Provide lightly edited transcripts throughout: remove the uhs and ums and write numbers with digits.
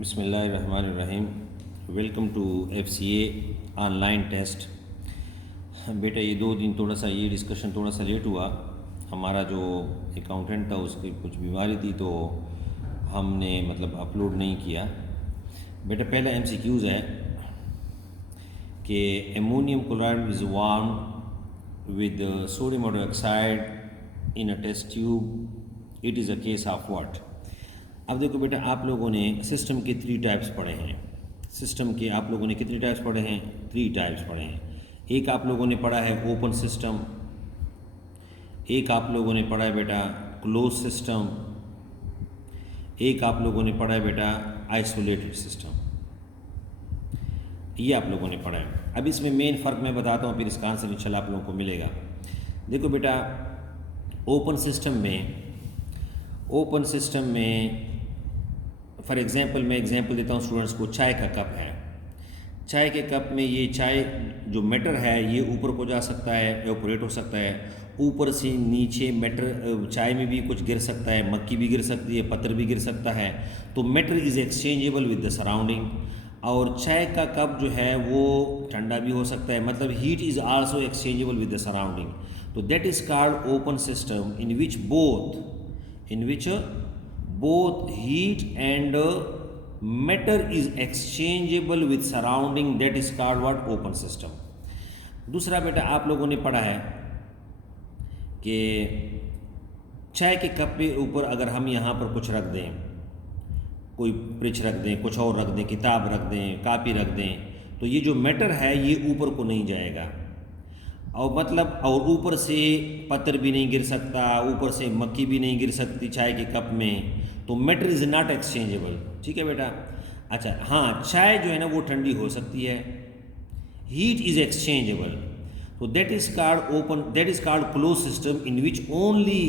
बिस्मिल्लाहिर्रहमानिर्रहीम। Welcome to FCA online test. बेटा ये 2 दिन थोड़ा सा ये डिस्कशन थोड़ा सा लेट हुआ। हमारा जो अकाउंटेंट था उसकी कुछ बीमारी थी तो हमने मतलब अपलोड नहीं किया। बेटा पहला MCQs है कि ammonium chloride is warm with sodium hydroxide in a test tube, it is a case of what. अब देखो बेटा, आप लोगों ने सिस्टम के 3 टाइप्स पढ़े हैं। सिस्टम के आप लोगों ने कितने टाइप्स पढ़े हैं? 3 टाइप्स पढ़े हैं। एक आप लोगों ने पढ़ा है ओपन सिस्टम, एक आप लोगों ने पढ़ा है बेटा क्लोज सिस्टम, एक आप लोगों ने पढ़ा है बेटा आइसोलेटेड सिस्टम। ये आप लोगों ने पढ़ा है। अब इसमें मेन फ़र्क मैं बताता हूँ, फिर इसका आंसर इंशाल्लाह आप लोगों को मिलेगा। देखो बेटा, ओपन सिस्टम में फॉर एग्ज़ाम्पल मैं एग्ज़ाम्पल देता हूँ स्टूडेंट्स को। चाय का कप है, चाय के कप में ये चाय जो मैटर है ये ऊपर को जा सकता है, एवापोरेट हो सकता है, ऊपर से नीचे मैटर चाय में भी कुछ गिर सकता है, मक्खी भी गिर सकती है, पत्थर भी गिर सकता है। तो matter is exchangeable with the surrounding. और चाय का कप जो है वो ठंडा भी हो सकता है, मतलब heat is also exchangeable with the surrounding. तो that is called open system in which both heat and matter is exchangeable with surrounding, that is called what? Open system. दूसरा बेटा आप लोगों ने पढ़ा है कि चाय के कप पे ऊपर अगर हम यहाँ पर कुछ रख दें, कोई फ्रिज रख दें, कुछ और रख दें, किताब रख दें, कापी रख दें, तो ये जो मैटर है ये ऊपर को नहीं जाएगा। और मतलब और ऊपर से पत्थर भी नहीं गिर सकता, ऊपर से मक्खी भी नहीं गिर सकती चाय के कप में। तो मैटर इज़ नॉट एक्सचेंजेबल। ठीक है बेटा। अच्छा हाँ, चाय जो है ना वो ठंडी हो सकती है, हीट इज़ एक्सचेंजेबल। तो that is called close system in which only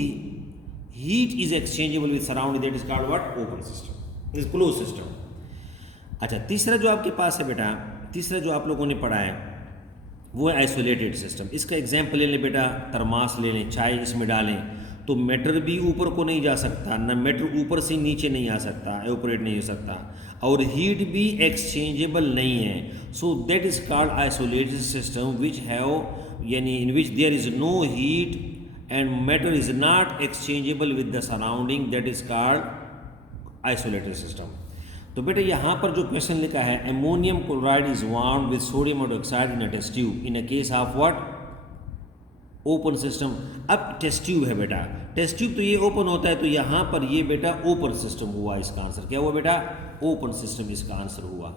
heat is exchangeable with surrounding, that is called what? Open system, is close system. अच्छा तीसरा जो आपके पास है बेटा, तीसरा जो आप लोगों ने पढ़ा है वो है आइसोलेटेड सिस्टम। इसका एग्जाम्पल ले लें बेटा, थर्मास ले लें, चाय इसमें डालें तो मैटर भी ऊपर को नहीं जा सकता, ना मैटर ऊपर से नीचे नहीं आ सकता, एवापोरेट नहीं हो सकता, और हीट भी एक्सचेंजेबल नहीं है। So that is called isolated system which have यानी in which there is no heat and matter is not exchangeable with the surrounding, that is called isolated system. तो बेटा यहाँ पर जो क्वेश्चन लिखा है, ammonium chloride is warm with sodium hydroxide in a test tube in a case of what? Open system. अब test tube है बेटा, टेस्ट ट्यूब तो ये ओपन होता है, तो यहाँ पर ये बेटा ओपन सिस्टम हुआ। इसका आंसर क्या हुआ बेटा? ओपन सिस्टम इसका आंसर हुआ।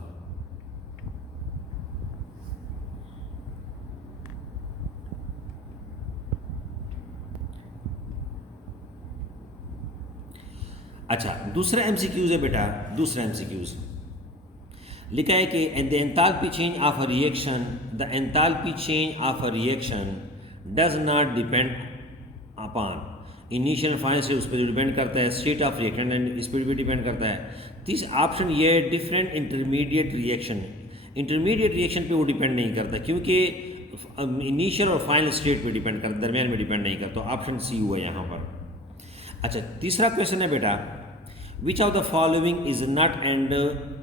अच्छा दूसरा MCQs है बेटा, दूसरा MCQs लिखा है कि the enthalpy change of a reaction, the enthalpy change of a reaction does not depend upon initial final state, उस पर डिपेंड करता है, स्टेट ऑफ रिएक्शन एंड इस पर भी डिपेंड करता है। तीस ऑप्शन ये है different intermediate reaction. Intermediate reaction पे वो डिपेंड नहीं करता क्योंकि इनिशियल और फाइनल स्टेट पे डिपेंड करता, दरमियान में डिपेंड नहीं करता। ऑप्शन सी हुआ यहाँ पर। अच्छा तीसरा क्वेश्चन है बेटा, which of the following is not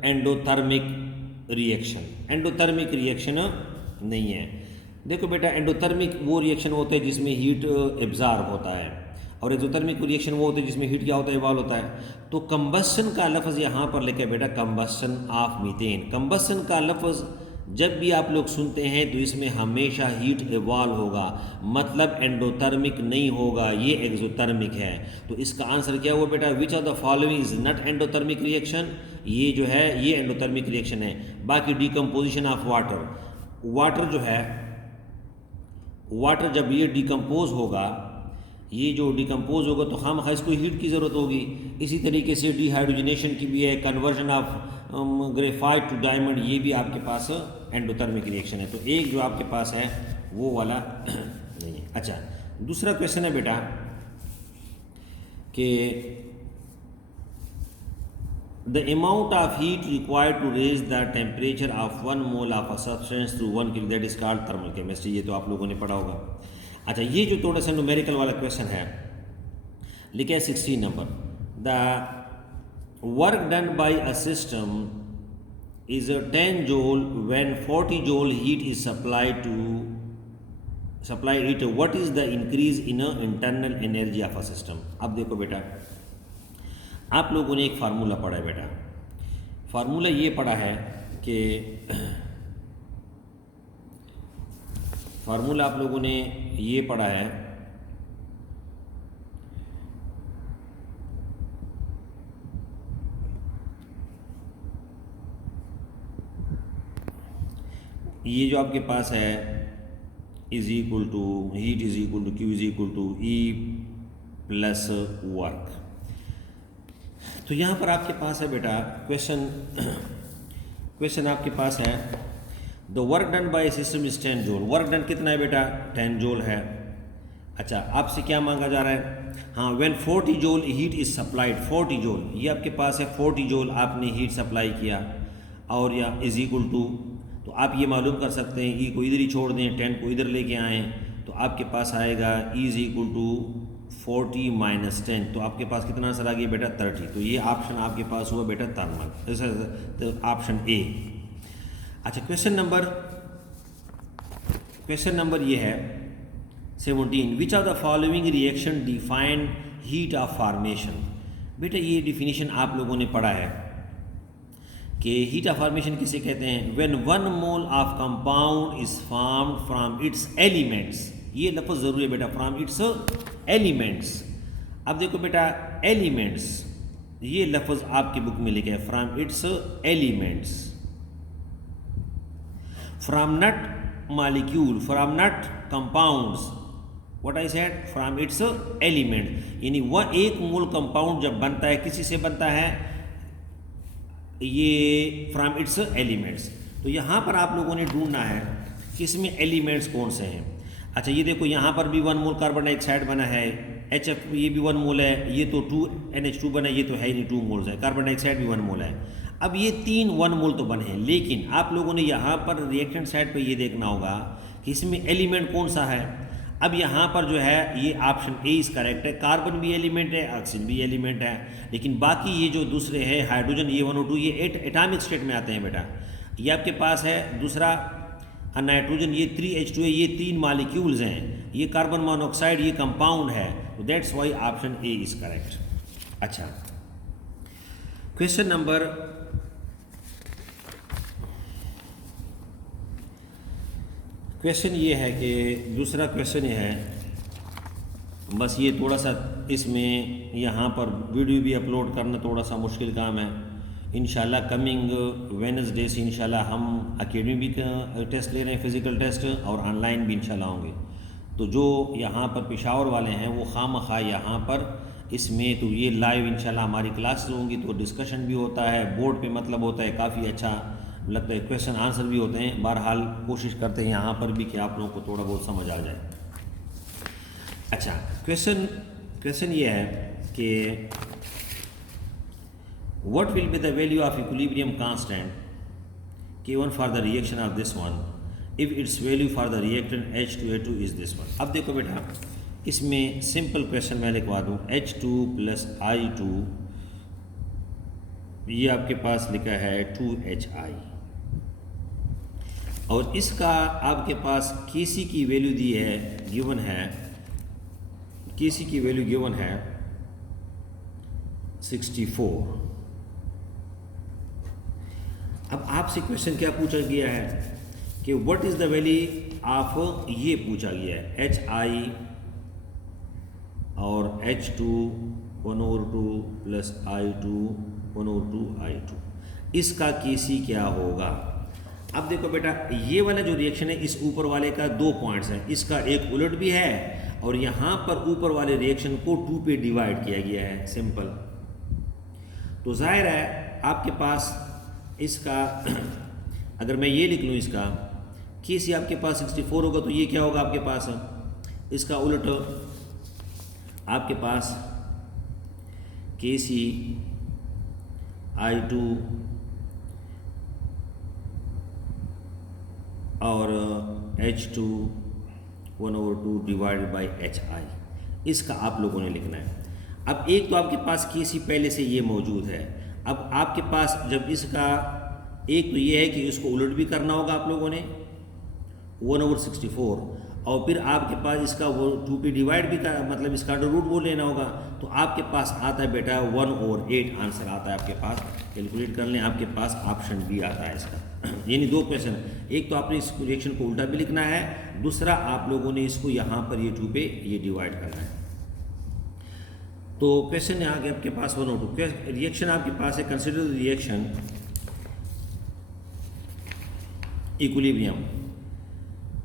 endothermic reaction? Endothermic reaction नहीं है। देखो बेटा, एंडोथर्मिक वो रिएक्शन होता है जिसमें हीट एब्जॉर्ब होता है, और एक्सोथर्मिक रिएक्शन वो होता है जिसमें हीट क्या होता है? इवॉल्व होता है। तो कंबस्शन का लफ्ज़ यहाँ पर लिखा है बेटा, कंबस्शन ऑफ मीथेन। कंबस्शन का लफ्ज़ जब भी आप लोग सुनते हैं तो इसमें हमेशा हीट इवॉल्व होगा, मतलब एंडोथर्मिक नहीं होगा, ये एक्सोथर्मिक है। तो इसका आंसर क्या हुआ बेटा? Which of the following is not endothermic reaction? ये जो है ये एंडोथर्मिक रिएक्शन है। बाकी डिकम्पोजिशन ऑफ वाटर, वाटर जो है, वाटर जब ये डिकम्पोज होगा, ये जो डिकम्पोज होगा तो हम इसको हीट की ज़रूरत होगी। इसी तरीके से डिहाइड्रोजनेशन की भी है, conversion of graphite to diamond, ये भी आपके पास एंडोथर्मिक रिएक्शन है। तो एक जो आपके पास है वो वाला नहीं है। अच्छा दूसरा क्वेश्चन है बेटा कि the amount of heat required to raise the temperature of 1 mole of a substance through 1 kilo, that is called thermal chemistry. ये तो आप लोगों ने पढ़ा होगा। अच्छा ये जो थोड़ा सा न्यूमेरिकल वाला क्वेश्चन है, लिखा है 16 number, the work done by a system is a 10 joule when 40 joule heat is supplied it. What is the increase in a internal energy of a system? अब देखो बेटा, आप लोगों ने एक फार्मूला पढ़ा है बेटा। फार्मूला ये पढ़ा है कि फार्मूला आप लोगों ने ये पढ़ा है ये जो आपके पास है is equal to heat is equal to Q is equal to E plus work. तो यहाँ पर आपके पास है बेटा क्वेश्चन आपके पास है the work done by system is 10 joule. Work done कितना है बेटा? 10 जूल है। अच्छा, आपसे क्या मांगा जा रहा है? हाँ, when 40 joule heat is supplied, 40 joule ये आपके पास है, 40 जूल आपने हीट सप्लाई किया और या इज इक्वल टू, तो आप ये मालूम कर सकते हैं ई को इधर ही छोड़ दें, 10 को इधर लेके आएँ तो आपके पास आएगा E is equal to 40 minus 10। तो आपके पास कितना आंसर आ गया बेटा? 30। तो ये ऑप्शन आपके पास हुआ बेटा थर्मल, तो ऑप्शन ए। अच्छा, क्वेश्चन नंबर ये है 17, which are the following reaction define heat of formation. बेटा ये डिफिनीशन आप लोगों ने पढ़ा है कि हीट ऑफ फॉर्मेशन किसे कहते हैं? When 1 mole of compound is formed from its elements. ये लफ्ज़ ज़रूरी है बेटा, फ्रॉम इट्स एलिमेंट्स। अब देखो बेटा, एलिमेंट्स ये लफ्ज़ आपकी बुक में लिखा है, from its elements, from not molecule, from not compounds, what I said, from its element. यानी वह एक मोल कंपाउंड जब बनता है किसी से बनता है? ये फ्रॉम इट्स एलिमेंट्स। तो यहाँ पर आप लोगों ने ढूंढना है कि इसमें एलिमेंट्स कौन से हैं। अच्छा, ये देखो यहाँ पर भी 1 मोल कार्बन डाइऑक्साइड बना है, HF ये भी 1 मोल है, ये तो 2NH2 बना है, ये तो है ही नहीं, 2 मोल्स है, कार्बन डाइऑक्साइड भी 1 मोल है। अब ये 3 1 मोल तो बने हैं, लेकिन आप लोगों ने यहाँ पर रिएक्टेंट साइड पर ये देखना होगा कि इसमें एलिमेंट कौन सा है। अब यहाँ पर जो है ये ऑप्शन ए इज करेक्ट है, कार्बन भी एलिमेंट है, ऑक्सीजन भी एलिमेंट है, लेकिन बाकी ये जो दूसरे हैं हाइड्रोजन ये 1 और 2 ये एटॉमिक स्टेट में आते हैं बेटा। ये आपके पास है दूसरा नाइट्रोजन, ये 3H2 है, ये 3 मॉलिक्यूल्स हैं, ये कार्बन मोनोऑक्साइड ये कंपाउंड है, तो that's why option A is correct. अच्छा, क्वेश्चन ये है कि दूसरा क्वेश्चन ये है, बस ये थोड़ा सा इसमें यहाँ पर वीडियो भी अपलोड करना थोड़ा सा मुश्किल काम है। इंशाल्लाह कमिंग वेडनेसडे से इंशाल्लाह हम अकेडमी भी का टेस्ट ले रहे हैं, फ़िज़िकल टेस्ट, और ऑनलाइन भी इंशाल्लाह होंगे। तो जो यहाँ पर पेशावर वाले हैं वो खामखा यहाँ पर इसमें तो ये लाइव इंशाल्लाह हमारी क्लास होंगी, तो डिस्कशन भी होता है, बोर्ड पे मतलब होता है, काफ़ी अच्छा लगता है, क्वेश्चन आंसर भी होते हैं। बहरहाल कोशिश करते हैं यहाँ पर भी कि आप लोगों को थोड़ा बहुत समझ आ जाए। अच्छा, क्वेश्चन ये है कि what will be the value of equilibrium constant given for the reaction of this one if its value for the reactant H2A2 is this one। अब देखो बेटा, इसमें सिंपल क्वेश्चन मैं लिखवा दूँ, H2 + I2 ये आपके पास लिखा है 2HI, और इसका आपके पास Kc की वैल्यू दी है, गिवन है, Kc की वैल्यू गिवन है 64। अब आपसे क्वेश्चन क्या पूछा गया है कि what is the value of, ये पूछा गया है HI और H2 1/2 + I2 1/2 I2, इसका Kc क्या होगा। अब देखो बेटा, ये वाला जो रिएक्शन है इस ऊपर वाले का 2 पॉइंट्स हैं, इसका एक उलट भी है और यहाँ पर ऊपर वाले रिएक्शन को 2 पे डिवाइड किया गया है, सिंपल। तो जाहिर है आपके पास इसका अगर मैं ये लिख लूँ, इसका Kc आपके पास 64 होगा, तो ये क्या होगा आपके पास, इसका उलट आपके पास Kc I2 और H2 1/2 डिवाइडेड बाई HI, इसका आप लोगों ने लिखना है। अब एक तो आपके पास Kc पहले से ये मौजूद है, अब आपके पास जब इसका एक तो ये है कि इसको उलट भी करना होगा आप लोगों ने 1/64, और फिर आपके पास इसका वो 2 पे डिवाइड भी कर, मतलब इसका रूट वो लेना होगा, तो आपके पास आता है बेटा 1/8 आंसर आता है आपके पास। कैलकुलेट कर लें, आपके पास ऑप्शन बी आता है इसका। यानी दो क्वेश्चन, एक तो आपने इस रिएक्शन को उल्टा भी लिखना है, दूसरा आप लोगों ने इसको यहाँ पर ये 2 पे ये डिवाइड करना है। तो क्वेश्चन यहाँ आपके पास 1 और 2 रिएक्शन आपके पास है। Consider the reaction equilibrium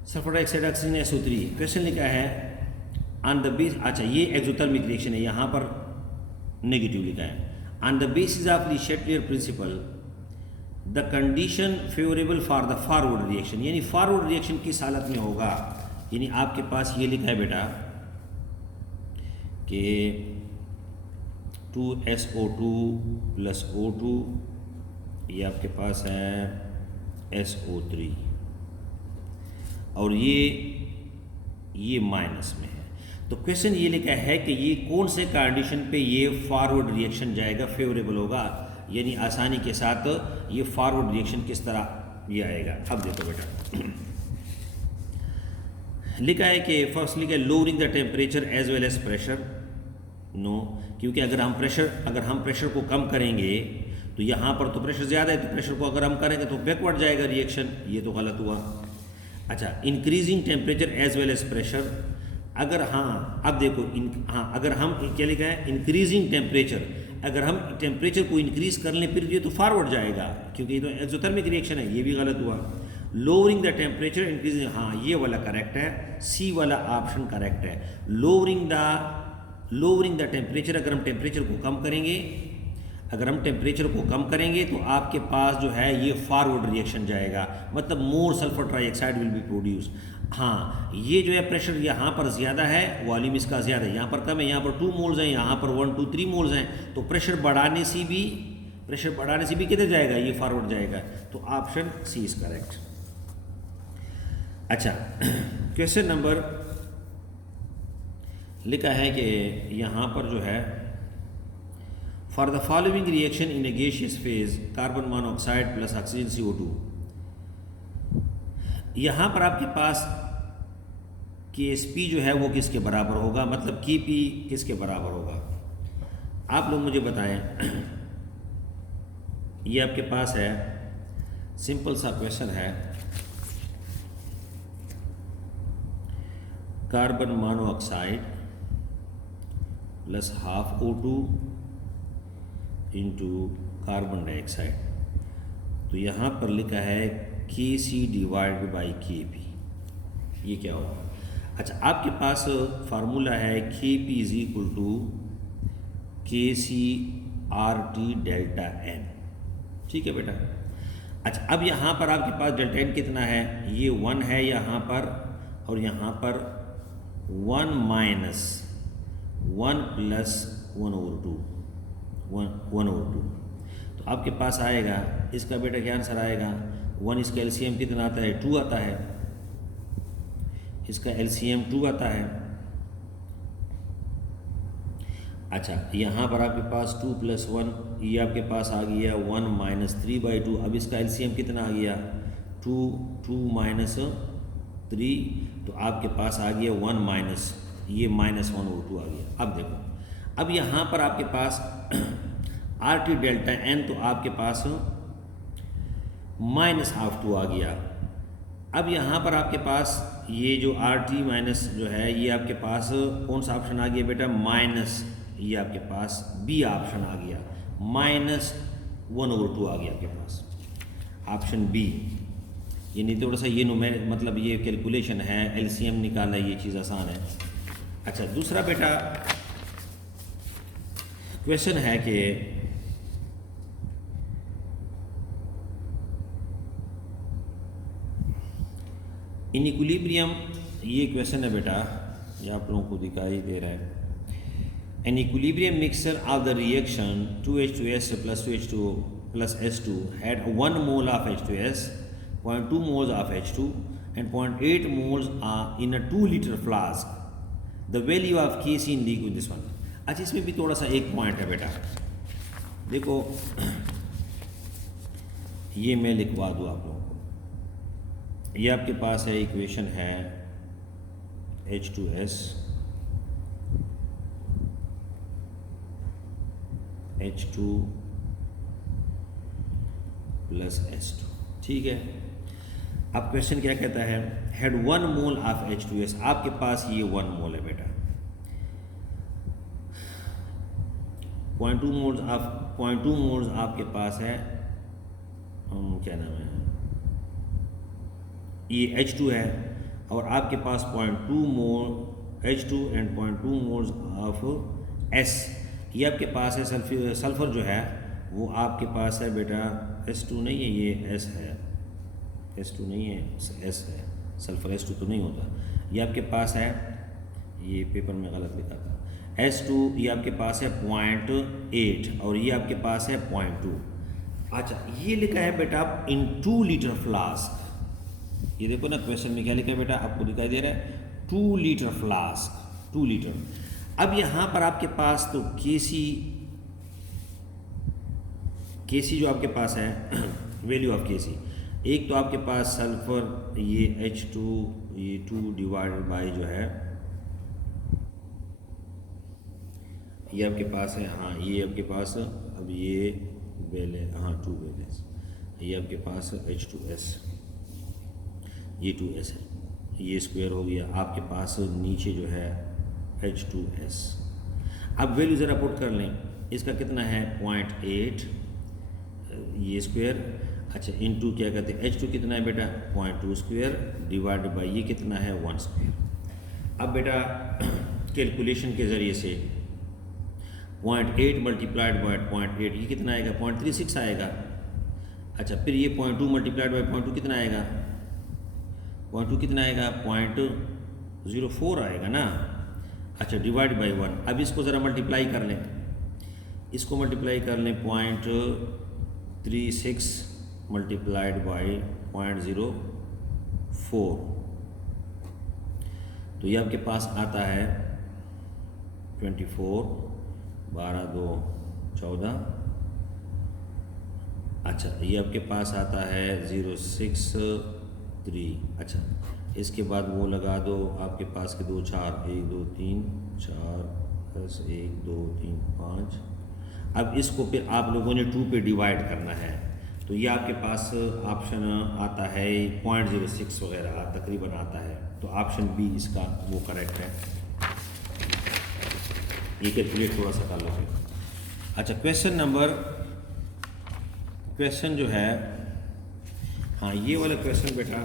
sulphur dioxide oxygen SO3। Question लिखा है ऑन द बेस, अच्छा ये एक्सोथर्मिक रिएक्शन है, यहाँ पर नेगेटिव लिखा है। On the basis of Le Chatelier principle the condition favourable for the forward reaction, यानी फॉरवर्ड रिएक्शन किस हालत में होगा, यानी आपके पास ये लिखा है बेटा कि 2SO2 + O2, ये आपके पास है SO3, और ये माइनस में है। तो क्वेश्चन ये लिखा है कि ये कौन से कंडीशन पे ये फॉरवर्ड रिएक्शन जाएगा, फेवरेबल होगा, यानी आसानी के साथ ये फॉरवर्ड रिएक्शन किस तरह ये आएगा। अब देखो बेटा लिखा है कि फर्स्ट लिखा है lowering the temperature as well as pressure. No, क्योंकि अगर हम प्रेशर को कम करेंगे तो यहाँ पर तो प्रेशर ज़्यादा है, तो प्रेशर को अगर हम करेंगे तो बैकवर्ड जाएगा रिएक्शन, ये तो गलत हुआ। अच्छा, increasing temperature as well as pressure, अगर हाँ अब देखो अगर हम क्या लिखा है इंक्रीजिंग टेम्परेचर, अगर हम टेम्परेचर को इंक्रीज कर लें फिर ये तो फॉरवर्ड जाएगा, क्योंकि ये तो एक्सोथर्मिक रिएक्शन है, ये भी गलत हुआ। लोअरिंग द टेम्परेचर इंक्रीजिंग, हाँ ये वाला करेक्ट है, सी वाला ऑप्शन करेक्ट है। लोअरिंग द टेम्परेचर, अगर हम टेम्परेचर को कम करेंगे, तो आपके पास जो है ये फॉरवर्ड रिएक्शन जाएगा, मतलब more sulphur trioxide will be produce. हाँ, ये जो है प्रेशर यहाँ पर ज़्यादा है, वॉल्यूम इसका ज़्यादा है, यहाँ पर कम है, यहाँ पर 2 मोल्स हैं, यहाँ पर 1 2 3 मोल्स हैं, तो प्रेशर बढ़ाने से भी किधर जाएगा, ये फॉरवर्ड जाएगा। तो ऑप्शन सी इज करेक्ट। अच्छा, क्वेश्चन नंबर लिखा है कि यहाँ पर जो है for the following reaction in A gaseous phase carbon monoxide plus oxygen CO2, यहाँ पर आपके पास KSP जो है वो किसके बराबर होगा, मतलब KP किसके बराबर होगा, आप लोग मुझे बताएं। ये आपके पास है, सिंपल सा क्वेश्चन है, carbon monoxide plus half O2 into carbon dioxide, तो यहाँ पर लिखा है KC डिवाइड बाई KP, ये क्या होगा। अच्छा, आपके पास फार्मूला है KP is equal to KCRT delta N, ठीक है बेटा। अच्छा, अब यहाँ पर आपके पास डेल्टा N कितना है, ये 1 है यहाँ पर, और यहाँ पर 1 माइनस 1 प्लस 1/2, तो आपके पास आएगा इसका बेटा क्या आंसर आएगा, 1 इसका LCM कितना आता है, 2 आता है, इसका LCM 2 आता है। अच्छा, यहाँ पर आपके पास 2 + 1, ये आपके पास आ गया 1 माइनस 3/2, अब इसका LCM कितना आ गया 2 माइनस 3, तो आपके पास आ गया 1 माइनस ये -1/2 आ गया। अब देखो, अब यहाँ पर आपके पास RT डेल्टा N, तो आपके पास -2 आ गया। अब यहाँ पर आपके पास ये जो RT माइनस जो है ये आपके पास कौन सा ऑप्शन आ गया बेटा, माइनस, ये आपके पास बी ऑप्शन आ गया, -1/2 आ गया आपके पास, ऑप्शन बी। ये नहीं थोड़ा सा ये मतलब ये कैलकुलेशन है, LCM निकालना, ये चीज़ आसान है। अच्छा, दूसरा बेटा क्वेश्चन है कि इन इक्विलिब्रियम, ये क्वेश्चन है बेटा, ये आप लोगों को दिखाई दे रहा है। An equilibrium mixture of the reaction 2H2S plus 2H2O plus S2 had 1 mole of H2S, 0.2 moles of H2 and 0.8 moles are in a 2-liter flask. The value of Kc in liquid, this one. अच्छा, इसमें भी थोड़ा सा एक point है बेटा, देखो ये मैं लिखवा दूँ आप लोगों को। ये आपके पास है इक्वेशन है H2S H2 प्लस S2, ठीक है। अब क्वेश्चन क्या कहता है, हैड 1 मोल ऑफ H2S, आपके पास ये 1 मोल है बेटा, 0.2 मोल्स आपके पास है, क्या नाम है, ये H2 है, और आपके पास 0.2 मोल H2 and 0.2 moles of S, ये आपके पास है। सल्फर जो है वो आपके पास है बेटा S2 नहीं है, ये S है, S2 नहीं है, S है, सल्फर S2 तो नहीं होता। ये आपके पास है, ये पेपर में गलत लिखा था, S2 ये आपके पास है 0.8 और ये आपके पास है 0.2। अच्छा, ये लिखा है बेटा इन 2 लीटर फ्लास्क, ये देखो ना क्वेश्चन में क्या लिखा है बेटा, आपको दिखाई दे रहा है 2 लीटर फ्लास्क, 2 लीटर। अब यहाँ पर आपके पास तो केसी जो आपके पास है वैल्यू ऑफ केसी, एक तो आपके पास सल्फर ये H2 ये 2 डिवाइडेड बाई जो है ये आपके पास है, हाँ ये आपके पास, अब ये बैलेंस, हाँ 2 बैलेंस, ये आपके पास H2S, ये 2S है, ये स्क्वायर हो गया आपके पास, नीचे जो है H2S। अब वैल्यू ज़रा पुट कर लें, इसका कितना है 0.8 ये स्क्वायर, अच्छा इनटू क्या कहते हैं H2 कितना है बेटा 0.2 स्क्वायर डिवाइड बाई ये कितना है 1 स्क्वायर। अब बेटा कैलकुलेशन के ज़रिए से 0.8 मल्टीप्लाइड बाई 0.8 ये कितना आएगा 0.36 आएगा। अच्छा फिर ये 0.2 मल्टीप्लाइड बाई 0.2 कितना आएगा, 0.2 कितना आएगा 0.04 आएगा ना। अच्छा डिवाइड बाई 1, अब इसको ज़रा मल्टीप्लाई कर लें, इसको मल्टीप्लाई कर लें 0.36 मल्टीप्लाइड बाई 0.04, तो ये आपके पास आता है 24, 12 2 14, अच्छा ये आपके पास आता है 063, अच्छा इसके बाद वो लगा दो आपके पास के 2 4 1 2 3 4 10 1 2 3 5। अब इसको फिर आप लोगों ने 2 पे डिवाइड करना है, तो ये आपके पास ऑप्शन आता है 0.06 वगैरह तकरीबन आता है, तो ऑप्शन बी इसका वो करेक्ट है। ये कैलकुलेट थोड़ा सा कर लो। अच्छा क्वेश्चन जो है, हाँ ये वाला क्वेश्चन बेटा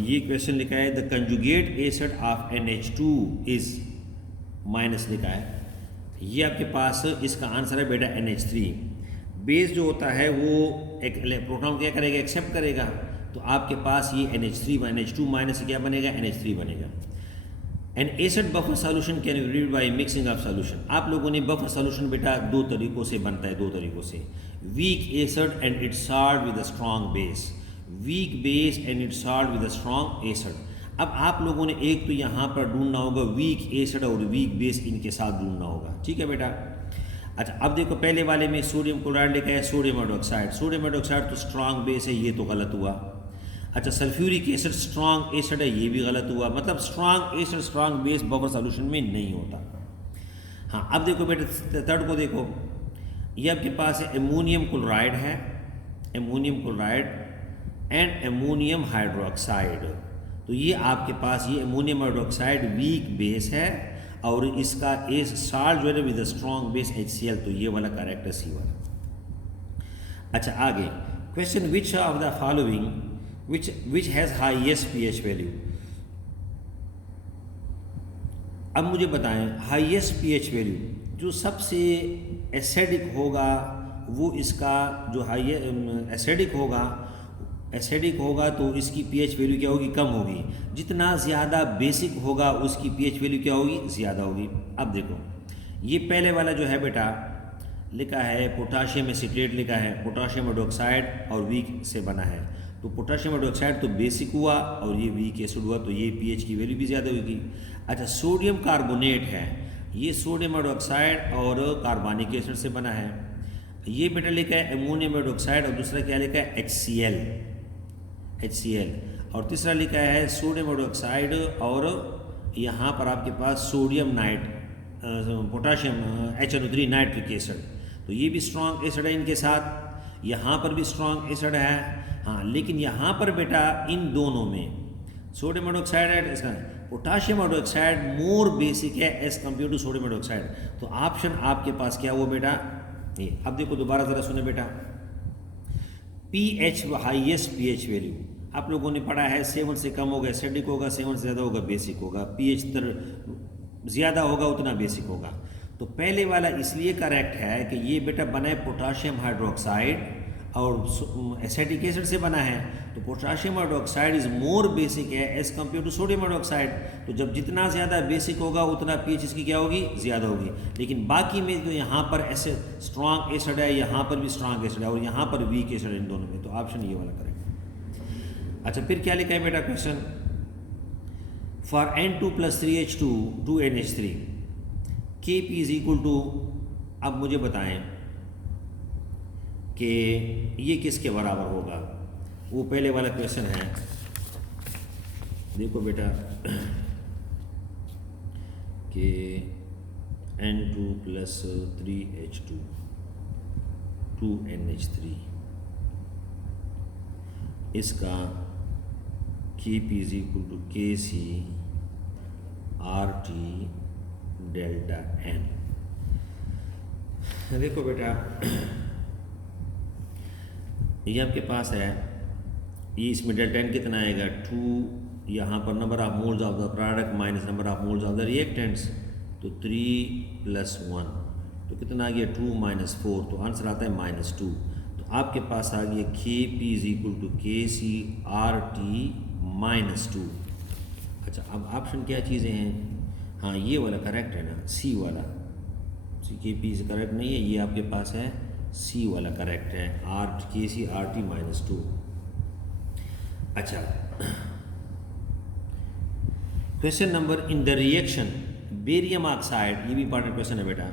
ये क्वेश्चन लिखा है the conjugate acid of NH2 is minus लिखा है, ये आपके पास इसका आंसर है बेटा NH3। बेस जो होता है वो एक प्रोटॉन क्या करेगा एक्सेप्ट करेगा, तो आपके पास ये NH2 माइनस क्या बनेगा NH3 बनेगा। N acid buffer solution can be reduced by mixing of solution, आप लोगों ने बफर सॉल्यूशन बेटा 2 तरीकों से बनता है, 2 तरीकों से, weak acid and it's salt with a strong base, weak base and it's salt with a strong acid. अब आप लोगों ने एक तो यहाँ पर ढूंढना होगा वीक एसिड और वीक बेस इनके साथ ढूंढना होगा, ठीक है बेटा। अच्छा अब देखो पहले वाले में सोडियम क्लोराइड लिखा है सोडियम हाइड्रोक्साइड, सोडियम हाइड्रोक्साइड तो स्ट्रॉन्ग बेस है, ये तो गलत हुआ। अच्छा सल्फ्यूरिक एसिड स्ट्रॉन्ग एसिड है, ये भी गलत हुआ, मतलब strong acid strong base buffer solution में नहीं होता। हाँ अब देखो बेटा थर्ड को देखो, ये आपके पास है एमोनियम क्लोराइड है, ammonium chloride and ammonium hydroxide, तो ये आपके पास ये एमोनियम हाइड्रोक्साइड वीक बेस है और इसका एस साल्ट जो है विद स्ट्रॉन्ग बेस HCl, तो ये वाला करेक्ट है C वाला। अच्छा आगे question which of the following which has highest pH value. अब मुझे बताएं हाईएस्ट pH वैल्यू जो सबसे एसिडिक होगा वो इसका जो हाई एसिडिक होगा तो इसकी pH वैल्यू क्या होगी कम होगी, जितना ज़्यादा बेसिक होगा उसकी pH वैल्यू क्या होगी ज़्यादा होगी। अब देखो ये पहले वाला जो है बेटा लिखा है पोटाशियम एसिटेट लिखा है, पोटाशियम हाइड्रोक्साइड और वीक से बना है, तो पोटाशियम हाइड्रोक्साइड तो बेसिक हुआ और ये वीक एसिड हुआ, तो ये पीएच की वैल्यू भी ज़्यादा होगी। अच्छा, सोडियम कार्बोनेट है, ये सोडियम हाइड्रोक्साइड और कार्बनिक एसिड से बना है। ये बेटा लिखा है अमोनियम हाइड्रोक्साइड और दूसरा क्या लिखा है HCl, और तीसरा लिखा है सोडियम हाइड्रोक्साइड और यहाँ पर आपके पास sodium potassium HNO3 nitric acid. तो ये भी स्ट्रॉन्ग एसिड है इनके साथ, यहाँ पर भी स्ट्रॉन्ग एसिड है। हाँ, लेकिन यहाँ पर बेटा इन दोनों में सोडियम हाइड्रोक्साइड है, इसका पोटाशियम हाइड्रोक्साइड मोर बेसिक है as compare to sodium hydroxide. तो ऑप्शन आपके पास क्या हुआ बेटा, ये अब देखो दोबारा ज़रा सुने बेटा, पीएच हाईएस्ट पीएच वैल्यू आप लोगों ने पढ़ा है 7 से कम होगा एसिडिक होगा, 7 से ज़्यादा होगा बेसिक होगा, पीएच ज़्यादा होगा उतना बेसिक होगा। तो पहले वाला इसलिए करेक्ट है कि ये बेटा बना है पोटाशियम हाइड्रोक्साइड और एसिटिक एसिड से बना है, तो potassium hydroxide is more basic है as compare to sodium hydroxide. तो जब जितना ज़्यादा बेसिक होगा उतना पीएच इसकी क्या होगी, ज़्यादा होगी। लेकिन बाकी में तो यहाँ पर ऐसे स्ट्रॉन्ग एसिड है, यहाँ पर भी स्ट्रॉन्ग एसिड है और यहाँ पर वीक एसिड है इन दोनों में, तो ऑप्शन ये वाला करेक्ट है। अच्छा, फिर क्या लिखा है बेटा question, for N2 + 3H2 2NH3 Kp is equal to, अब मुझे बताएं कि ये किसके बराबर होगा। वो पहले वाला क्वेश्चन है, देखो बेटा कि N2 + 3H2 2NH3 इसका Kp is equal to Kc RT delta N। देखो बेटा ये आपके पास है, ये इसमें डेल्टा N कितना आएगा 2, यहाँ पर number of moles of the product minus number of moles of the reactants, तो 3 + 1 तो कितना आ गया 2 - 4, तो आंसर आता है -2। तो आपके पास आ गया Kp is equal to Kc RT -2। अच्छा, अब ऑप्शन क्या चीज़ें हैं, हाँ ये वाला करेक्ट है ना, सी वाला, Kp से करेक्ट नहीं है, ये आपके पास है सी वाला करेक्ट है, Kc RT -2। अच्छा, question number, in the reaction barium oxide, ये भी इंपॉर्टेंट क्वेश्चन है बेटा,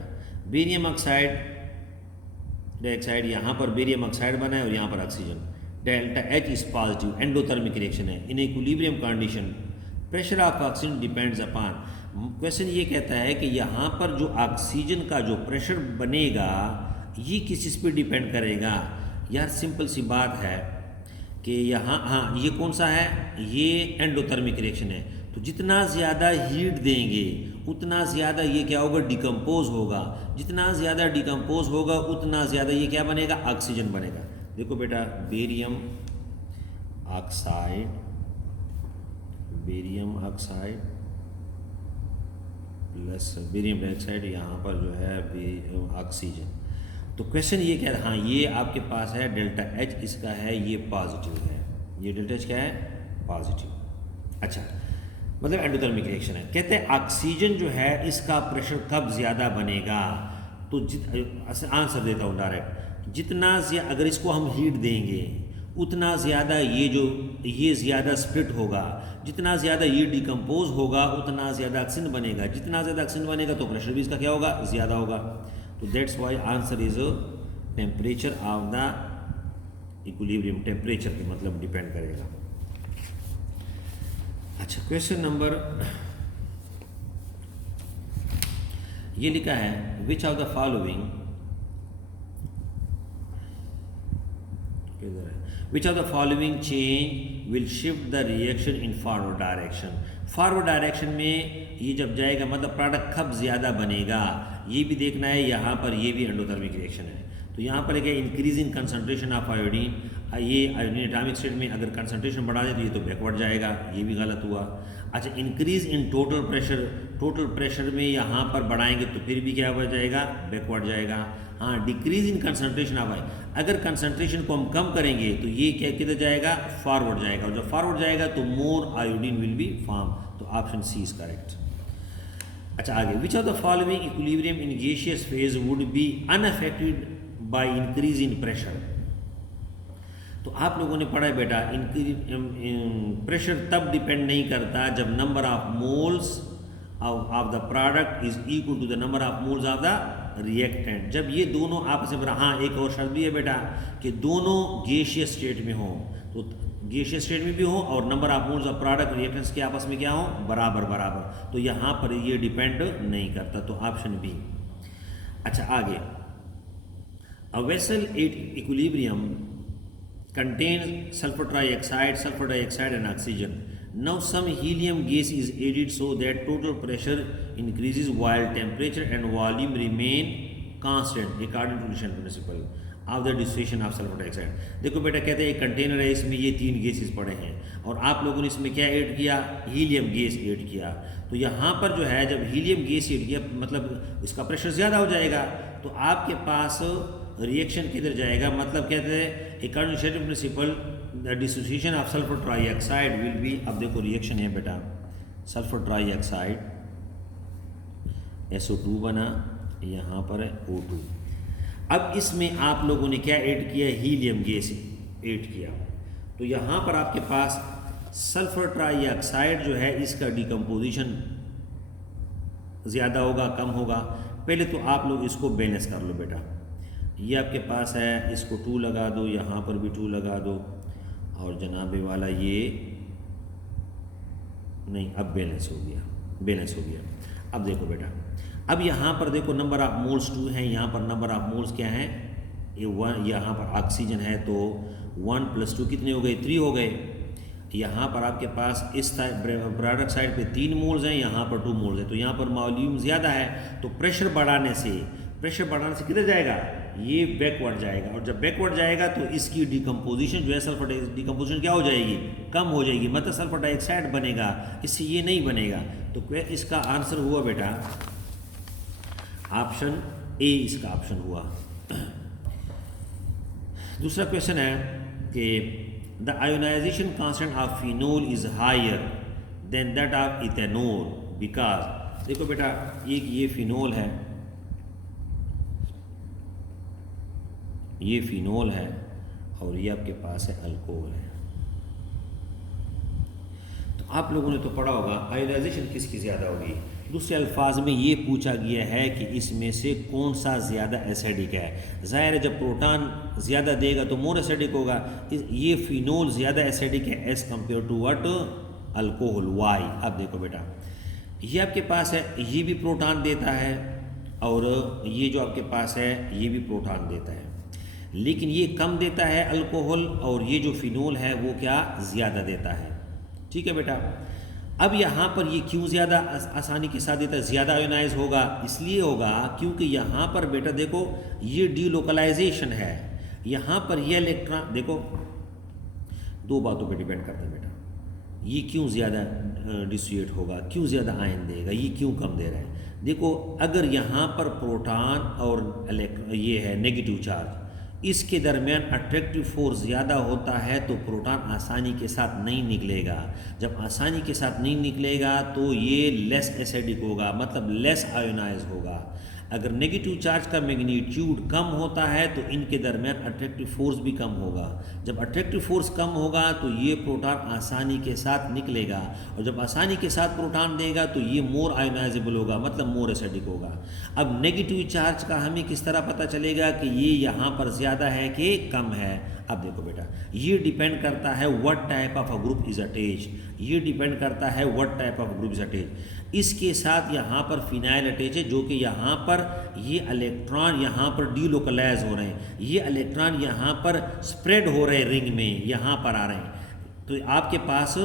बेरियम ऑक्साइड डाइऑक्साइड, यहाँ पर बेरियम ऑक्साइड बना है और यहाँ पर oxygen, delta H is positive, endothermic reaction है, in equilibrium condition pressure of oxygen depends upon. Question ये कहता है कि यहाँ पर जो ऑक्सीजन का जो प्रेशर बनेगा ये किस चीज़ पे डिपेंड करेगा। यार सिंपल सी बात है कि यहाँ, हाँ ये कौन सा है, ये एंडोथर्मिक रिएक्शन है, तो जितना ज़्यादा हीट देंगे उतना ज़्यादा ये क्या होगा, डिकम्पोज होगा, जितना ज़्यादा डिकम्पोज होगा उतना ज़्यादा ये क्या बनेगा, ऑक्सीजन बनेगा। देखो बेटा barium oxide plus barium dioxide, यहाँ पर जो है ऑक्सीजन। तो क्वेश्चन ये क्या है, हाँ ये आपके पास है डेल्टा H इसका है, ये पॉजिटिव है, ये डेल्टा H क्या है, पॉजिटिव। अच्छा, मतलब एंडोथर्मिक रिएक्शन है। कहते हैं ऑक्सीजन जो है इसका प्रेशर कब ज़्यादा बनेगा, तो आंसर देता हूँ डायरेक्ट, जितना अगर इसको हम हीट देंगे उतना ज़्यादा ये ज़्यादा स्प्लिट होगा, जितना ज़्यादा ये डिकम्पोज होगा उतना ज़्यादा ऑक्सीजन बनेगा, जितना ज़्यादा ऑक्सीजन बनेगा तो प्रेशर भी इसका क्या होगा, ज़्यादा होगा। तो that's why answer is temperature of the equilibrium, temperature पे मतलब डिपेंड करेगा। अच्छा, क्वेश्चन नंबर, ये लिखा है which of the following, which of the following change will shift the reaction in forward direction. Forward direction में ये जब जाएगा मतलब प्रोडक्ट कब ज़्यादा बनेगा ये भी देखना है। यहाँ पर ये भी एंडोथर्मिक रिएक्शन है, तो यहाँ पर क्या increase in concentration of iodine, ये आयोडीन एटॉमिक स्टेट में अगर कंसंट्रेशन बढ़ा दे तो ये तो बैकवर्ड जाएगा, ये भी गलत हुआ। अच्छा, increase in total pressure, total pressure में यहाँ पर बढ़ाएंगे तो फिर भी क्या हो जाएगा, बैकवर्ड जाएगा। हाँ, डिक्रीज इन कंसंट्रेशन ऑफ, अगर कंसंट्रेशन को हम कम करेंगे तो ये क्या किधर जाएगा, फॉरवर्ड जाएगा, और जब फॉरवर्ड जाएगा तो मोर आयोडीन विल बी फॉर्म, तो ऑप्शन सी इज करेक्ट। अच्छा आगे, which of the following equilibrium in gaseous phase would be unaffected by increase in pressure. तो आप लोगों ने पढ़ा है बेटा, प्रेशर तब डिपेंड नहीं करता जब number of moles of the product is equal to the number of moles of the reactant. जब ये दोनों आपस में, हाँ एक और शर्त भी है बेटा कि दोनों गैसियस स्टेट में हो, तो गैसियस स्टेट में भी हो और number of moles of product reactants के आपस में क्या हो, बराबर बराबर। तो यहाँ पर ये डिपेंड नहीं करता, तो ऑप्शन बी। अच्छा आगे, a vessel at equilibrium contains sulfur dioxide and oxygen. Now some helium gas is added so that total pressure increases while temperature and volume remain constant according to Newton's principle of the dissociation of sulfur dioxide. देखो बेटा कहते हैं एक container है, इसमें ये 3 gases पड़े हैं और आप लोगों ने इसमें क्या ऐड किया, हीलियम गैस ऐड किया। तो यहाँ पर जो है जब हीलियम गैस ऐड किया मतलब इसका प्रेशर ज़्यादा हो जाएगा, तो आपके पास रिएक्शन किधर जाएगा, मतलब कहते हैं according to Newton principle the dissociation of sulphur trioxide will be. अब देखो रिएक्शन है बेटा, सल्फर ट्राईऑक्साइड SO2 बना, यहाँ पर है O2। अब इसमें आप लोगों ने क्या ऐड किया, हीलियम गैस ऐड किया। तो यहाँ पर आपके पास सल्फर ट्राईऑक्साइड जो है इसका डिकम्पोजिशन ज़्यादा होगा कम होगा। पहले तो आप लोग इसको बैलेंस कर लो बेटा, ये आपके पास है, इसको 2 लगा दो, यहाँ पर भी 2 लगा दो, और जनाबे वाला ये नहीं, अब बैलेंस हो गया, बैलेंस हो गया। अब देखो बेटा, अब यहाँ पर देखो नंबर ऑफ मोल्स 2 हैं, यहाँ पर नंबर ऑफ मोल्स क्या हैं, ये 1, यहाँ पर ऑक्सीजन है तो 1 + 2 कितने हो गए, 3 हो गए। यहाँ पर आपके पास इस प्रोडक्ट साइड पे 3 मोल्स हैं, यहाँ पर 2 मोल्स हैं, तो यहाँ पर वॉल्यूम ज़्यादा है, तो प्रेशर बढ़ाने से किधर जाएगा, ये बैकवर्ड जाएगा, और जब बैकवर्ड जाएगा तो इसकी डिकम्पोजिशन जो है सल्फर डिकम्पोजिशन क्या हो जाएगी, कम हो जाएगी, मतलब सल्फर डाइऑक्साइड बनेगा, इससे ये नहीं बनेगा। तो इसका आंसर हुआ बेटा ऑप्शन ए, इसका ऑप्शन हुआ। दूसरा क्वेश्चन है कि the ionisation constant of phenol is higher than that of ethanol because. देखो बेटा ये फिनोल है, ये फिनोल है और ये आपके पास है अल्कोहल है। तो आप लोगों ने तो पढ़ा होगा आयोनाइजेशन किसकी ज़्यादा होगी। दूसरे अल्फाज में ये पूछा गया है कि इसमें से कौन सा ज़्यादा एसिडिक है। ज़ाहिर है जब प्रोटॉन ज़्यादा देगा तो मोर एसिडिक होगा। ये फिनोल ज़्यादा एसिडिक है as compare to what, alcohol. Why. अब देखो बेटा ये आपके पास है, ये भी प्रोटॉन देता है और ये जो आपके पास है ये भी प्रोटॉन देता है, लेकिन ये कम देता है अल्कोहल और ये जो फिनोल है वो क्या ज़्यादा देता है। ठीक है बेटा। अब यहाँ पर ये क्यों ज़्यादा आसानी के साथ देता है, ज़्यादा आयोनाइज होगा, इसलिए होगा क्योंकि यहाँ पर बेटा देखो ये डीलोकलाइजेशन है, यहाँ पर ये इलेक्ट्रॉन देखो 2 बातों पे डिपेंड करता है बेटा। ये क्यों ज़्यादा डिसोसिएट होगा, क्यों ज़्यादा आयन देगा, ये क्यों कम दे रहा है। देखो अगर यहाँ पर प्रोटॉन और ये है नेगेटिव चार्ज, इसके दरमियान अट्रैक्टिव फोर्स ज़्यादा होता है तो प्रोटॉन आसानी के साथ नहीं निकलेगा। जब आसानी के साथ नहीं निकलेगा तो ये लेस एसिडिक होगा, मतलब लेस आयोनाइज होगा। अगर नेगेटिव चार्ज का मैग्नीट्यूड कम होता है तो इनके दरमियान अट्रैक्टिव फोर्स भी कम होगा। जब अट्रैक्टिव फोर्स कम होगा तो ये प्रोटॉन आसानी के साथ निकलेगा, और जब आसानी के साथ प्रोटॉन देगा तो ये मोर आयोनाइजेबल होगा, मतलब मोर एसिडिक होगा। अब नेगेटिव चार्ज का हमें किस तरह पता चलेगा कि ये यहाँ पर ज़्यादा है कि कम है। अब देखो बेटा ये डिपेंड करता है what type of a group is attach, ये डिपेंड करता है what type of group is attach. इसके साथ यहाँ पर फिनाइल अटैच है, जो कि यहाँ पर ये इलेक्ट्रॉन यहाँ पर डीलोकलाइज हो रहे हैं, ये इलेक्ट्रॉन यहाँ पर स्प्रेड हो रहे हैं रिंग में, यहाँ पर आ रहे हैं। तो आपके पास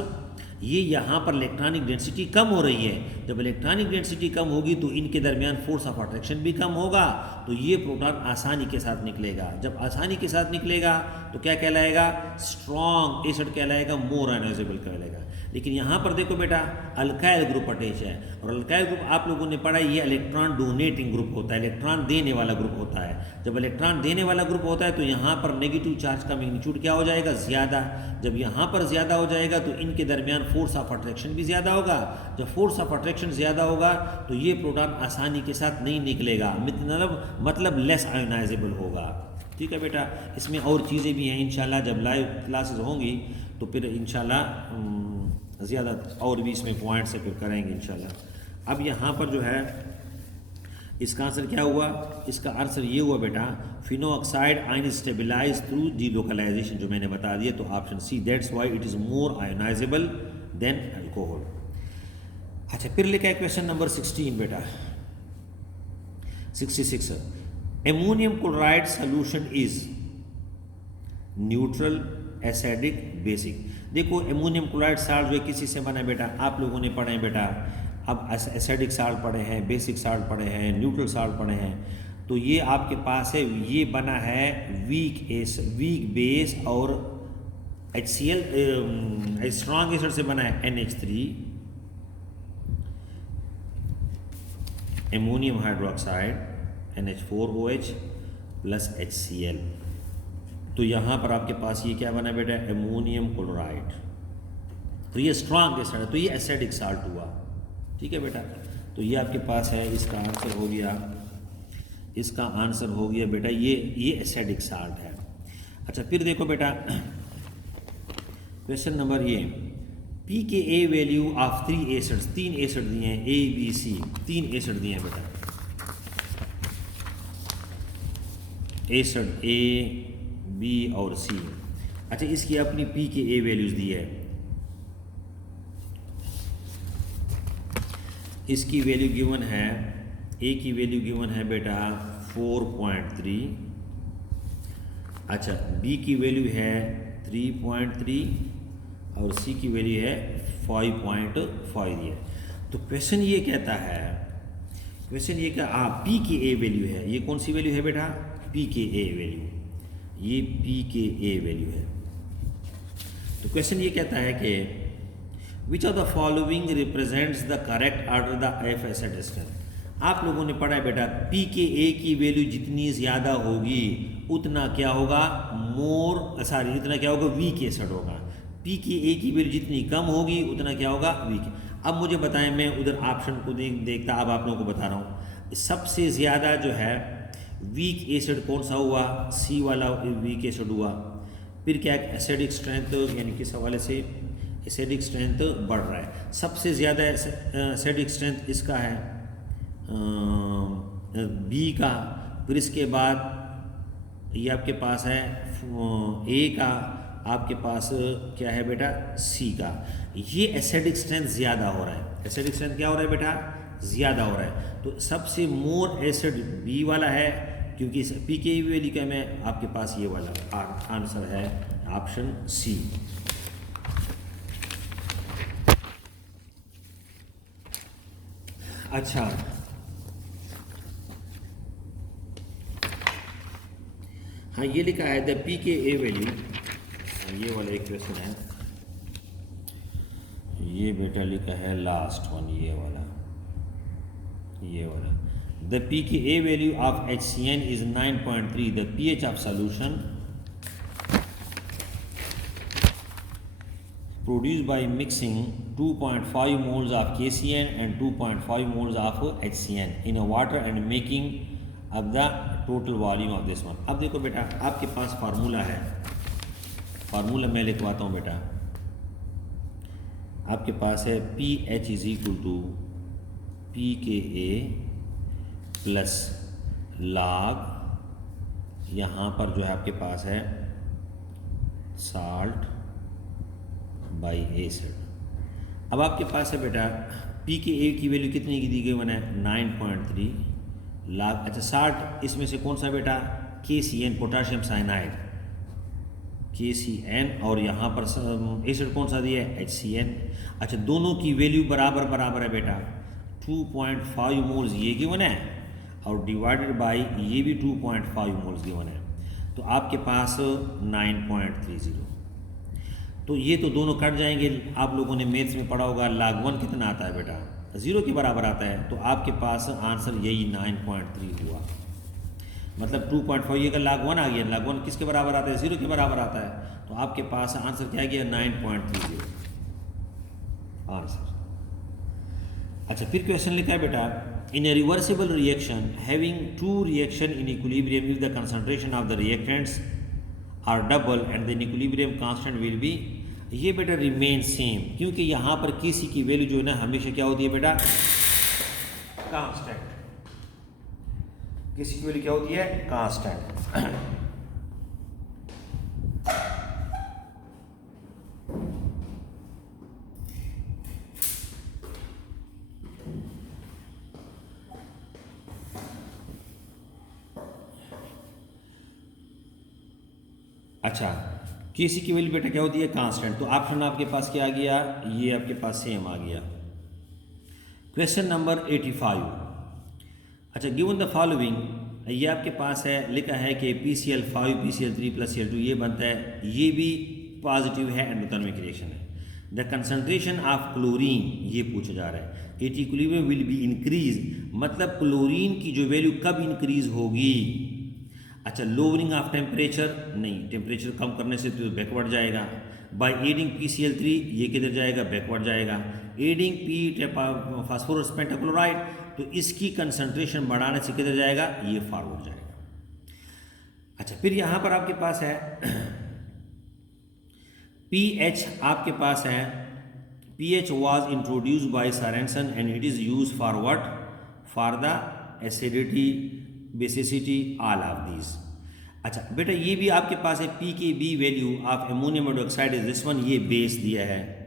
ये यहाँ पर इलेक्ट्रॉनिक डेंसिटी कम हो रही है। जब इलेक्ट्रॉनिक डेंसिटी कम होगी तो इनके दरमियान फोर्स ऑफ अट्रैक्शन भी कम होगा, तो ये प्रोटॉन आसानी के साथ निकलेगा। जब आसानी के साथ निकलेगा तो क्या कहलाएगा, स्ट्रॉन्ग एसिड कहलाएगा, मोर आयोनाइजेबल कहलाएगा। लेकिन यहाँ पर देखो बेटा अल्काइल ग्रुप अटैच है, और अल्काइल ग्रुप आप लोगों ने पढ़ा ये इलेक्ट्रॉन डोनेटिंग ग्रुप होता है, इलेक्ट्रॉन देने वाला ग्रुप होता है। जब इलेक्ट्रॉन देने वाला ग्रुप होता है तो यहाँ पर नेगेटिव चार्ज का मैग्नीट्यूड क्या हो जाएगा, ज़्यादा। जब यहाँ पर ज़्यादा हो जाएगा तो इनके दरमियान फोर्स ऑफ अट्रैक्शन भी ज़्यादा होगा। जब फोर्स ऑफ अट्रैक्शन ज़्यादा होगा तो ये प्रोटॉन आसानी के साथ नहीं निकलेगा, मतलब लेस आयोनाइजेबल होगा। ठीक है बेटा, इसमें और चीज़ें भी हैं इंशाल्लाह, जब लाइव क्लासेस होंगी तो फिर इंशाल्लाह ज़्यादा और भी इसमें पॉइंट्स है फिर करेंगे इंशाल्लाह। अब यहाँ पर जो है इसका आंसर क्या हुआ, इसका आंसर ये हुआ बेटा, phenoxide ion stabilise through delocalisation, जो मैंने बता दिया, तो option C, that's why it is more ionisable than alcohol. अच्छा, फिर लिखा है क्वेश्चन नंबर 16 बेटा, 66, ammonium chloride solution is neutral, acidic, basic. देखो एमोनियम क्लोराइड साल्ट जो है किसी से बना है बेटा, आप लोगों ने पढ़े हैं बेटा, अब एसिडिक साल्ट पढ़े हैं, बेसिक साल्ट पढ़े हैं, न्यूट्रल साल्ट पढ़े हैं, तो ये आपके पास है, ये बना है वीक बेस और HCl स्ट्रॉन्ग एसिड से बना है NH3, ammonium hydroxide NH4OH plus HCl। तो यहाँ पर आपके पास ये क्या बना बेटा, एमोनियम क्लोराइड, तो ये स्ट्रॉन्ग एसिड है, तो ये एसिडिक साल्ट हुआ। ठीक है बेटा, तो ये आपके पास है, इसका आंसर हो गया, इसका आंसर हो गया बेटा ये एसिडिक साल्ट है। अच्छा, फिर देखो बेटा क्वेश्चन नंबर ये, pKa value of 3 acids, 3 acid दिए हैं A B C, 3 एसिड दिए हैं बेटा, एसिड A B और C। अच्छा, इसकी अपनी pKa वैल्यूज दी है, इसकी वैल्यू गिवन है, A की वैल्यू गिवन है बेटा 4.3, अच्छा B की वैल्यू है 3.3 और C की वैल्यू है 5.5 है। तो क्वेश्चन ये कहता है, क्वेश्चन ये क्या, pKa वैल्यू है, ये कौन सी वैल्यू है बेटा, pKa वैल्यू, ये pKa वैल्यू है। तो क्वेश्चन ये कहता है कि which of the following represents the correct order the F acid strength. आप लोगों ने पढ़ा है बेटा, pKa की वैल्यू जितनी ज़्यादा होगी उतना क्या होगा, इतना क्या होगा, वीक एसिड होगा। pKa की वैल्यू जितनी कम होगी उतना क्या होगा, वीक। अब मुझे बताएं, मैं उधर ऑप्शन को देखता, अब आप लोगों को बता रहा हूँ, सबसे ज़्यादा जो है वीक एसिड कौन सा हुआ, C वाला वीक एसिड हुआ। फिर क्या, एसिडिक स्ट्रेंथ, यानी किस हवाले से एसिडिक स्ट्रेंथ बढ़ रहा है, सबसे ज़्यादा एसिडिक स्ट्रेंथ इसका है B का, फिर इसके बाद ये आपके पास है A का, आपके पास क्या है बेटा C का। ये एसिडिक स्ट्रेंथ ज़्यादा हो रहा है, एसिडिक स्ट्रेंथ क्या हो रहा है बेटा, ज़्यादा हो रहा है। तो सबसे मोर एसिड B वाला है, क्योंकि pKa वैल्यू क्या में आपके पास ये वाला आंसर है ऑप्शन C। अच्छा, हाँ ये लिखा है द pKa वैल्यू, ये वाला एक क्वेश्चन है, ये बेटा लिखा है लास्ट वन, ये वाला the pKa value of HCN is 9.3, the pH of solution produced by mixing 2.5 moles of KCN and 2.5 moles of HCN in a water and making up the total volume of this one। अब देखो बेटा, आपके पास formula है, formula मैं लिखवाता हूँ बेटा, आपके पास है pH is equal to pKa plus log, यहाँ पर जो है आपके पास है साल्ट बाई एसिड। अब आपके पास है बेटा pKa की वैल्यू कितनी की दी गई, बना है 9.3 लाख। अच्छा, साल्ट इसमें से कौन सा बेटा, KCN पोटाशियम साइनाइड, KCN, और यहाँ पर एसिड कौन सा दिया है, HCN। अच्छा, दोनों की वैल्यू बराबर बराबर है बेटा, 2.5 मोल्स ये गिवन है और डिवाइडेड बाई ये भी 2.5 मोल्स गिवन है, तो आपके पास 9.30। तो ये तो दोनों कट जाएंगे, आप लोगों ने मैथ्स में पढ़ा होगा, log 1 कितना आता है बेटा, 0 के बराबर आता है, तो आपके पास आंसर यही 9.3 हुआ। मतलब 2.5 ये का log 1 आ गया, log 1 किसके बराबर आता है, 0 के बराबर आता है, तो आपके पास आंसर क्या गया, 9.30 आंसर। अच्छा, फिर क्वेश्चन लिखा है बेटा, in a reversible reaction having two reaction in equilibrium, if the concentration of the reactants are double and the equilibrium constant will be, ये बेटा remain same, क्योंकि यहाँ पर किसी की वैल्यू जो है ना हमेशा क्या होती है बेटा, कांस्टेंट। किसी की वैल्यू क्या होती है, कांस्टेंट। अच्छा, किसी की वैल्यू बेटा क्या होती है, कांस्टेंट। तो ऑप्शन आपके पास क्या आ गया, ये आपके पास सेम आ गया। Question number 85। अच्छा, गिवन द फॉलोइंग, ये आपके पास है, लिखा है कि PCl5 PCl3 + Cl2 ये बनता है, ये भी पॉजिटिव है, एंडोथर्मिक रिएक्शन है। द कंसंट्रेशन ऑफ क्लोरीन, ये पूछा जा रहा है, at equilibrium will be increase, मतलब क्लोरीन की जो वैल्यू कब इंक्रीज होगी। अच्छा, लोअरिंग ऑफ टेम्परेचर, नहीं, टेम्परेचर कम करने से तो बैकवर्ड जाएगा। बाय एडिंग PCl3, ये किधर जाएगा, बैकवर्ड जाएगा। एडिंग फास्फोरस पेंटाक्लोराइड, तो इसकी कंसंट्रेशन बढ़ाने से किधर जाएगा, ये फॉरवर्ड जाएगा। अच्छा, फिर यहाँ पर आपके पास है pH, आपके पास है pH was introduced by Sorensen and it is used for what, for the acidity, basicity, all of these. अच्छा बेटा, ये भी आपके पास है pKb value of ammonium hydroxide is this one, ये बेस दिया है।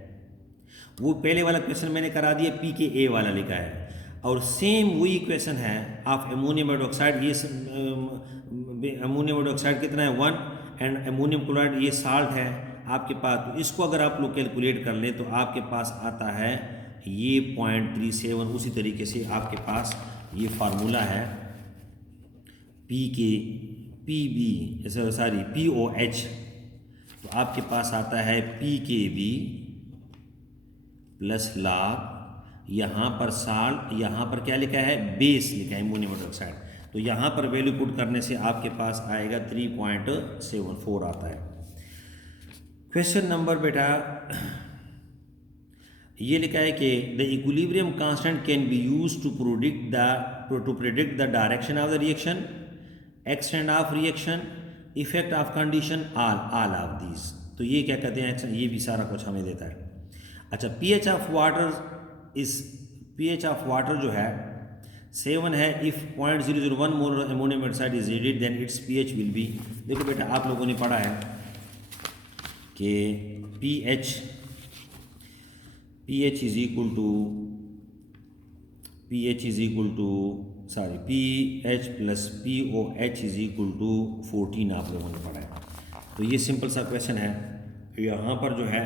वो पहले वाला क्वेश्चन मैंने करा दिया, pKa वाला लिखा है, और सेम वही क्वेश्चन है ऑफ अमोनियम हाइड्रोक्साइड। ये अमोनियम हाइड्रोक्साइड कितना है, 1, एंड अमोनियम क्लोराइड ये साल्ट है आपके पास। तो इसको अगर आप लोग कैलकुलेट कर लें तो आपके पास आता है ये 0.37। उसी तरीके से आपके पास ये फार्मूला है POH, तो आपके पास आता है pKb प्लस log, यहाँ पर साल्ट, यहाँ पर क्या लिखा है, बेस लिखा है अमोनियम हाइड्रोक्साइड। तो यहाँ पर वैल्यू पुट करने से आपके पास आएगा 3.74 आता है। क्वेश्चन नंबर बेटा ये लिखा है कि the equilibrium constant can be use to predict the direction of the reaction, extend of reaction, effect of condition, all of these. तो ये क्या कहते हैं, एक्शन, ये भी सारा कुछ हमें देता है। अच्छा, pH ऑफ वाटर जो है 7 है। If 0.001 mole ammonium hydroxide is added then its pH will be, देखो बेटा आप लोगों ने पढ़ा है कि pH is equal to pH plus POH is equal to 14 आप लोगों ने पढ़ा है। तो ये सिंपल सा क्वेश्चन है। यहाँ पर जो है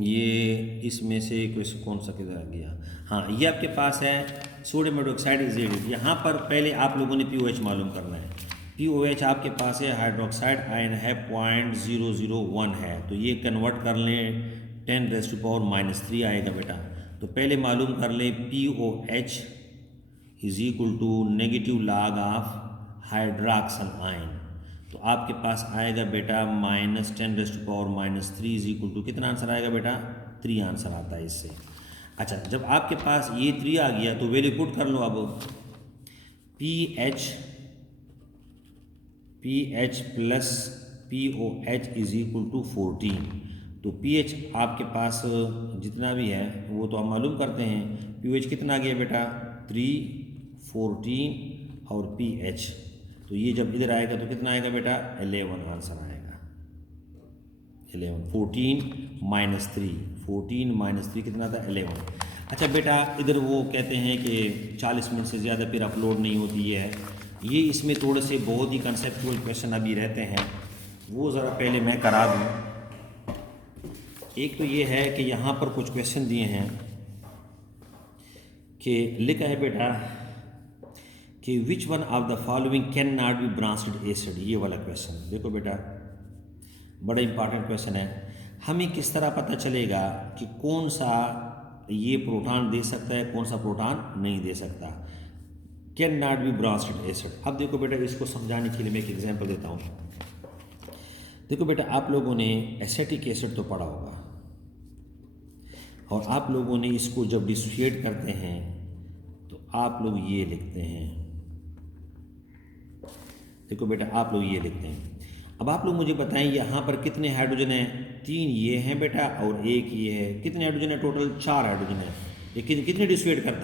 ये इसमें से क्वेश्चन कौन सा किधर आ गया, हाँ ये आपके पास है सोडियम हाइड्रोक्साइड इज एडेड। यहाँ पर पहले आप लोगों ने POH मालूम करना है। POH आपके पास है, हाइड्रोक्साइड आयन है 0.001 है, तो ये कन्वर्ट कर लें 10⁻³ आएगा बेटा। तो पहले मालूम कर ले POH is equal to negative log of hydroxyl ion. तो आपके पास आएगा बेटा -10⁻³ इज इक्वल टू, कितना आंसर आएगा बेटा, 3 आंसर आता है इससे। अच्छा, जब आपके पास ये 3 आ गया तो वैल्यू पुट कर लो। अब pH plus POH is equal to 14। तो pH आपके पास जितना भी है वो तो हम मालूम करते हैं। POH कितना आ गया बेटा, 3, 14 और pH, तो ये जब इधर आएगा तो कितना आएगा बेटा, 11 आंसर आएगा। 11, 14 माइनस 3 कितना था, 11। अच्छा बेटा, इधर वो कहते हैं कि 40 मिनट से ज़्यादा फिर अपलोड नहीं होती है। ये इसमें थोड़े से बहुत ही कंसेप्चुअल क्वेश्चन अभी रहते हैं, वो ज़रा पहले मैं करा दूँ। एक तो ये है कि यहाँ पर कुछ क्वेश्चन दिए हैं कि लिखा है बेटा कि which one of the following can not be branched acid. ये वाला क्वेश्चन देखो बेटा, बड़ा इंपॉर्टेंट क्वेश्चन है। हमें किस तरह पता चलेगा कि कौन सा ये प्रोटॉन दे सकता है, कौन सा प्रोटॉन नहीं दे सकता। Can not be branched acid. अब देखो बेटा, इसको समझाने के लिए मैं एक एग्जांपल देता हूँ। देखो बेटा, आप लोगों ने एसिटिक एसिड तो पढ़ा होगा, और आप लोगों ने इसको जब डिसोसिएट करते हैं तो आप लोग ये लिखते हैं, देखो बेटा आप लोग ये लिखते हैं। अब आप लोग मुझे बताएं यहाँ पर कितने हाइड्रोजन हैं? 3 ये हैं बेटा और 1 ये है। कितने हाइड्रोजन है? टोटल 4 हाइड्रोजन है। ये कितने डिसोसिएट करता है?